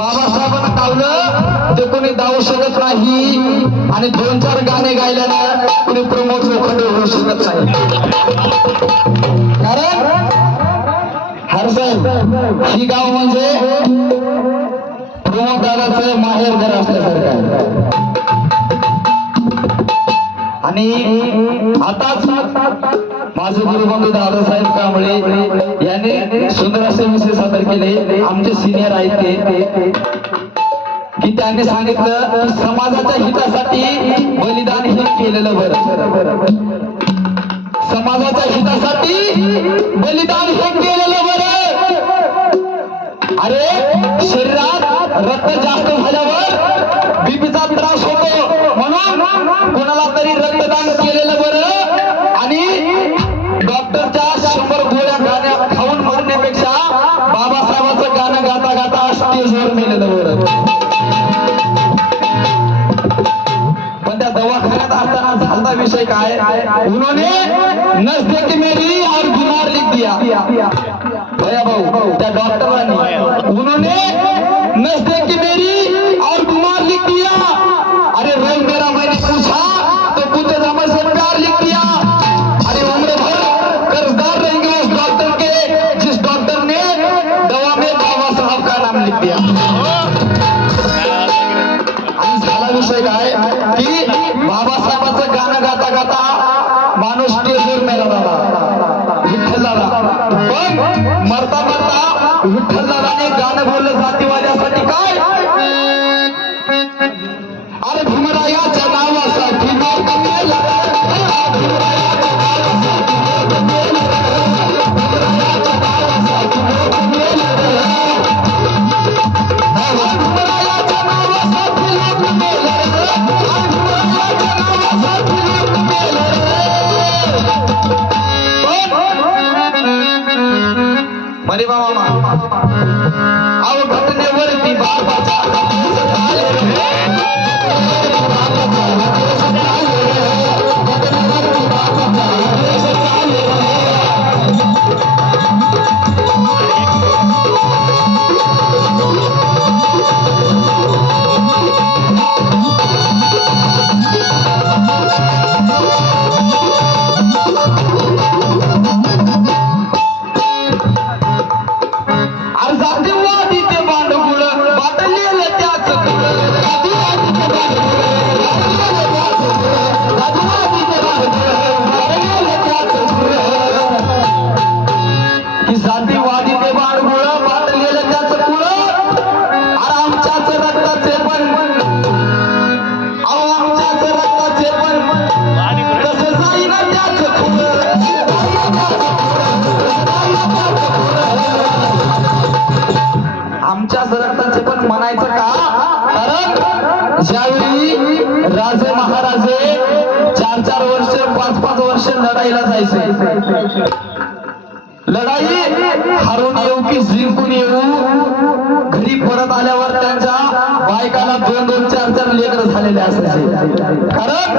बाबासाहेबांना गावलं ते कोणी दावू शकत नाही आणि 2-4 गाणे गायल्यानं कोणी प्रमोद लोखंडे होऊ शकत नाही. कारण हरसाहेब ही गाव म्हणजे प्रमोद दादाचं माहेर घर असल्यासारखं आहे. आणि आताच माझे गुरुबंधू दादासाहेब कांबळे यांनी सुंदर असे विषय सादर केले. आमचे सिनियर आहेत ते की त्यांनी सांगितलं समाजाच्या हितासाठी बलिदान हे केलेलं बरं. समाजाच्या हितासाठी बलिदान हे केलेलं बरं. अरे शरीरात रक्त जास्त झाल्यावर बीपीचा त्रास होतो म्हणून कोणाला तरी रक्तदान केलेलं बरं आणि डॉक्टरच्या 100 गोळ्या गाण्या खाऊन मरण्यापेक्षा बाबासाहेबांचं गाणं गाता गाता स्टेजवर मेलेलं बरं. पण त्या दवाखान्यात असताना झालता विषय काय, उन्होंने नस दे के मेरी और बीमार लिख दिया. भैया भाऊ त्या डॉक्टरांनी उन्होंने नस दे के मेरी और बीमार लिख दिया. अरे रंग मेरा मैंने पूछा तो कुत्ते जमा से प्यार लिख दिया. अरे उम्र भर कर्जदार रहेंगे उस डॉक्टर के जिस डॉक्टर ने दवा में बाबा साहब का नाम लिख दिया. आणि झाला विषय काय की बाबासाहेबांचं गाणं गाता गाता माणूस स्टेजवर मेला झाला विठ्ठल दादा. पण मरता मरता विठ्ठल दादाने गाणं बोललं जातीवाद्यासाठी काय, अरे भीमरायाच्या नावासाठी लोक मेला. मरे बाबा अहो घटनेवरती बाबाचा रक्ताचे पण म्हणायचं का, कारण ज्यावेळी राजे महाराजे 4-4 वर्ष 5-5 वर्ष लढाईला जायचे, लढाई हरून येऊ की जिंकून येऊ, घरी परत आल्यावर त्यांच्या बायकाला 2-2, 4-4 लेकर झालेले असायचे. कारण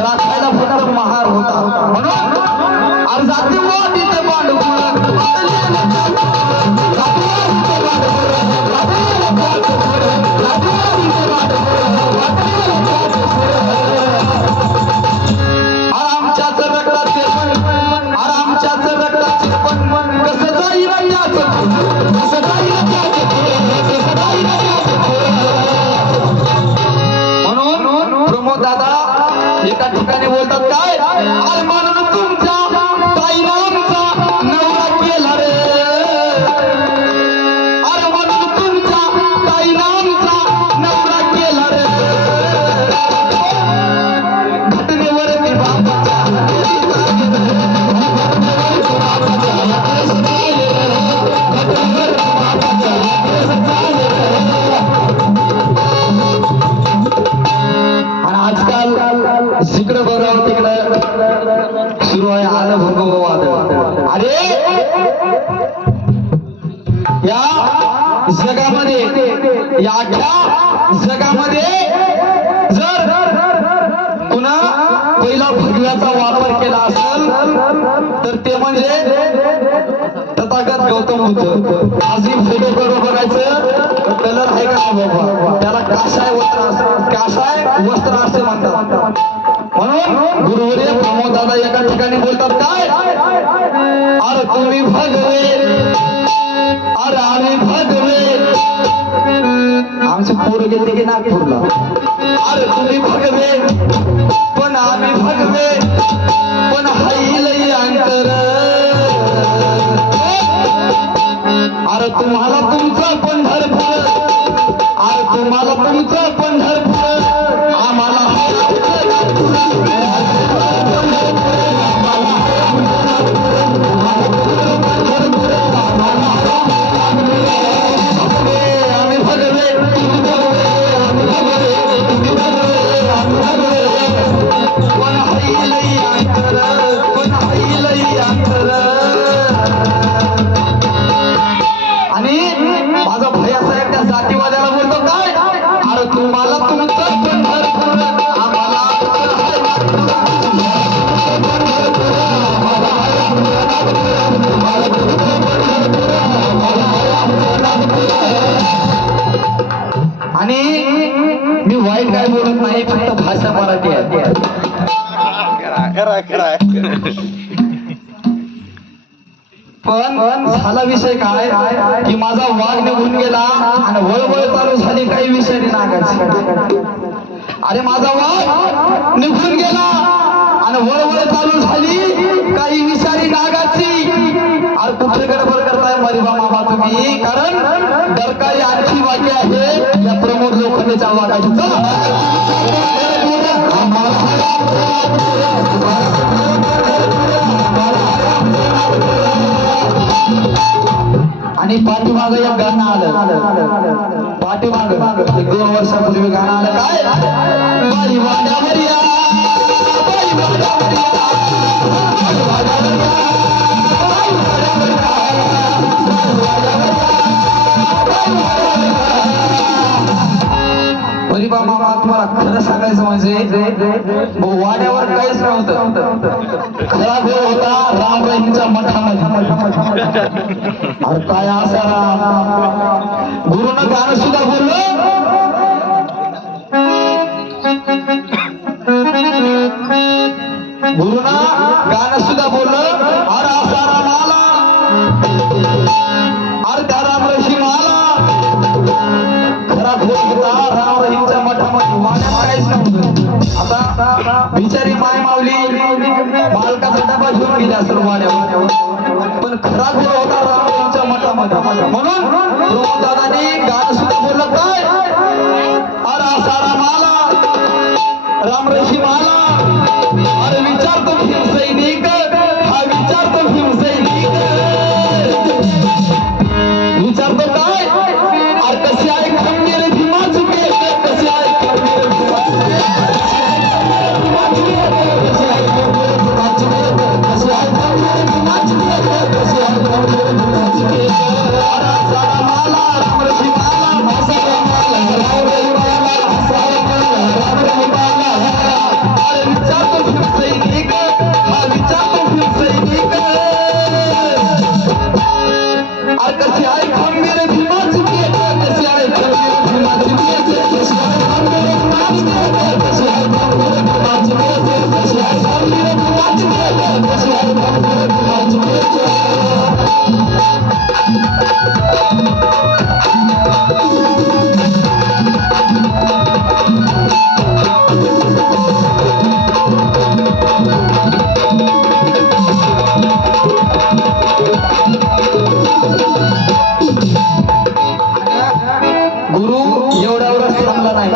राखायला फक्त महार होता. म्हणून अर्जाती ते बांडगुळ आरामच्याच रक्ताचे पण आरामच्याच रक्ताचे पण कसं जाईल कसं म्हणून प्रमोद दादा एका ठिकाणी बोलतात काय, आज म्हणून तुमच्या ताईरामचा नवरा केला रे. अरे म्हणून तुमच्या ताईरामचा नवरा केला रे. घटनेवरती बाबाच्या आजकाल जिकडे बघावं तिकडे सुरू आहे आलं भोगवाद. अरे या जगामध्ये, या अख्ख्या जगामध्ये जर पुन्हा पहिला भगव्याचा वापर केला असेल तर ते म्हणजे तथागत गौतम बुद्ध आजही फोटो करून बघायचं कलर आहे का नाही बाबा, त्याला काशाय वस्त्र असे म्हणतात. म्हणून गुरुवर्य प्रमोद दादा एका ठिकाणी बोलतात काय, अरे तुम्ही भगवे, अरे आम्ही भगवे, आमचे पोरं गेले की नागपूरला, अरे तुम्ही भगवे पण आम्ही भगवे, पण हाई लई अंतर, अरे तुम्हाला तुमचं पंढरपूर, अरे तुम्हाला तुमचं पंढरपूर, आम्हाला मी वाईट काय बोलत नाही, फक्त भाषा मराठी आहे. पण झाला विषय काय की माझा वाघ निघून गेला आणि वळवळ चालू झाली काही विषय नागाची. अरे माझा वाघ निघून गेला आणि वळवळ चालू झाली काही विषारी नागाची. अरे कुठे गडबड करताय मरिबा मामा तुम्ही, कारण दरकारी आणखी बाकी आहे या प्रमोद लोखंडेच्या वाघाची. आणि पाठीमाग एक गाणं आलं, पाठीमाग 1-2 वर्षापूर्वी गाणं आलं काय, बाई वाड्यावर या, बाई वाड्यावर या, बाई वाड्यावर या, बाई वाड्यावर या, बाई वाड्यावर या, बाई वाड्यावर या. परिबा मामा तुम्हाला खरं सांगायचं म्हणजे वाड्यावर काहीच नव्हतं, खरा गोळ होता रामराहींच्या मठामध्ये. अरे काय असा गुरुनं गाणं सुद्धा बोललं, गुरुना गाणं सुद्धा बोललं, अरे असा राम आला, अरे त्या रामराशी आला. खरा गोळ होता रामराहींच्या मठामध्ये, वाड्यावर काहीच नव्हतं. आता बिचारी माय माऊली बालकाचा डबा घेऊन गेली असेल वाड्यावर, पण खरा गोळ होता रामराहींच्या मठामध्ये. म्हणून प्रमोद दादांनी गाणं सुद्धा बोललं काय, अरे असा राम आला, रामराशी आला. अरे विचारतो भीम सैनिक, हा विचारतो भीम सैनिक, विचारतो काय, अरे कशी आहे खंबीर भीमाची पेट, कशी आहे खंबीर भीमाची पेट, कशी आहे खंबीर भीमाची पेट, कशी आहे खंबीर भीमाची पेट, कशी आहे खंबीर भीमाची पेट. अरे असा राम आला, रामराशी आला, असा राम आला, रामराही आला, असा राम आला, रामराही आला. अरे विचारतो भीम सैनिक, हा विचारतो भीम सैनिक, अरे कशी आहे खंबीर भीमाची पेट, कशी आहे खंबीर भीमाची पेट, कशी आहे खंबीर भीमाची पेट, कशी आहे खंबीर भीमाची पेट, कशी आहे खंबीर भीमाची पेट, कशी आहे खंबीर भीमाची पेट. गुरु एवढ्यावरच थांबला नाही,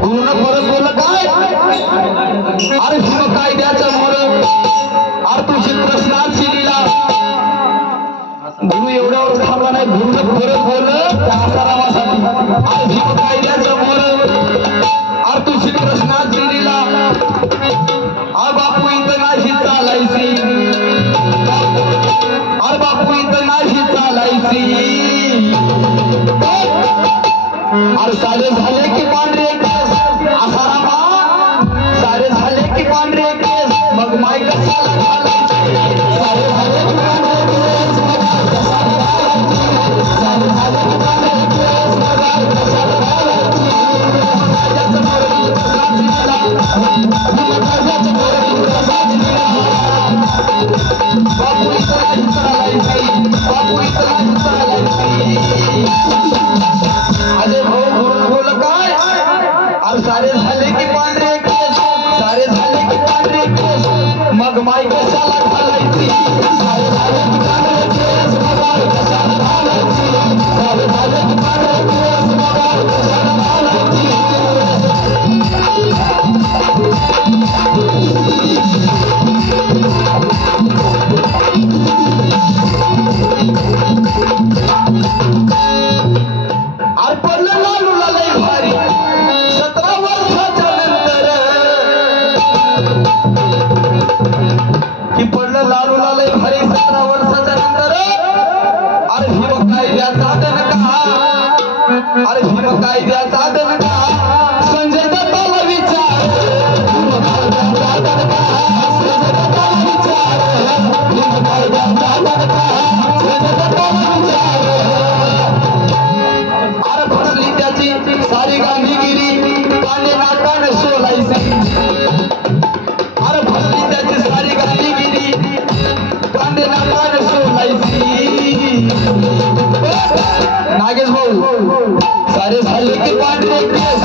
गुरुनं परत बोललं काय, अरे भीम कायद्याच्या मोर, अरे तुझी प्रश्नाची लीला. गुरु एवढ्यावर थांबला नाही, गुरुनं परत बोललं त्या आसारामासाठी, अरे भीम कायद्याच्या मोर, अरे तुझी प्रश्नाची लीला. अरे बापू इथं नाही चालायची, अरे बापू इथं नाही चालायची. अरे सारे झाले की पांढरे केस, असा रामा सारे झाले की पांढरे केस, मग माय कशाला घालायचे, सारे झाले की पांढरे केस, मग माय कशाला घालायचे. भीम कायद्याचा दणका संजय दत्ताला विचार भीम कायद्याचा दणका संजय दत्ताला विचार भीम कायद्याचा दणका संजय दत्ताला विचार अरे फसली त्याची सारी गांधीगिरी कांडे नाकाने सोलायची अरे फसली त्याची सारी गांधीगिरी कांडे नाकाने सोलायची नागेश भाऊ सारे झाले की पांढरे केस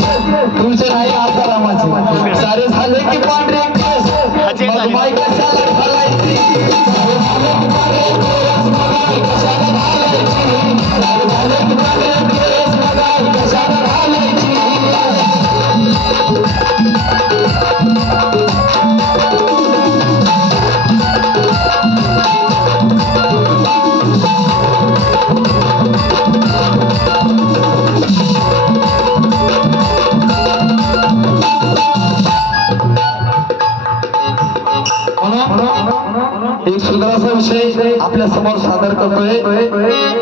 तुमचे नाही आसारामाचे सारे झाले की पांढरे केस मग बाई कशाला घालायची सारे झाले की पांढरे केस मग बाई कशाला घालायची सारे झाले की पांढरे केस मग बाई कशाला घालायची एक सुंदर असा विषय आपल्या समोर सादर करतोय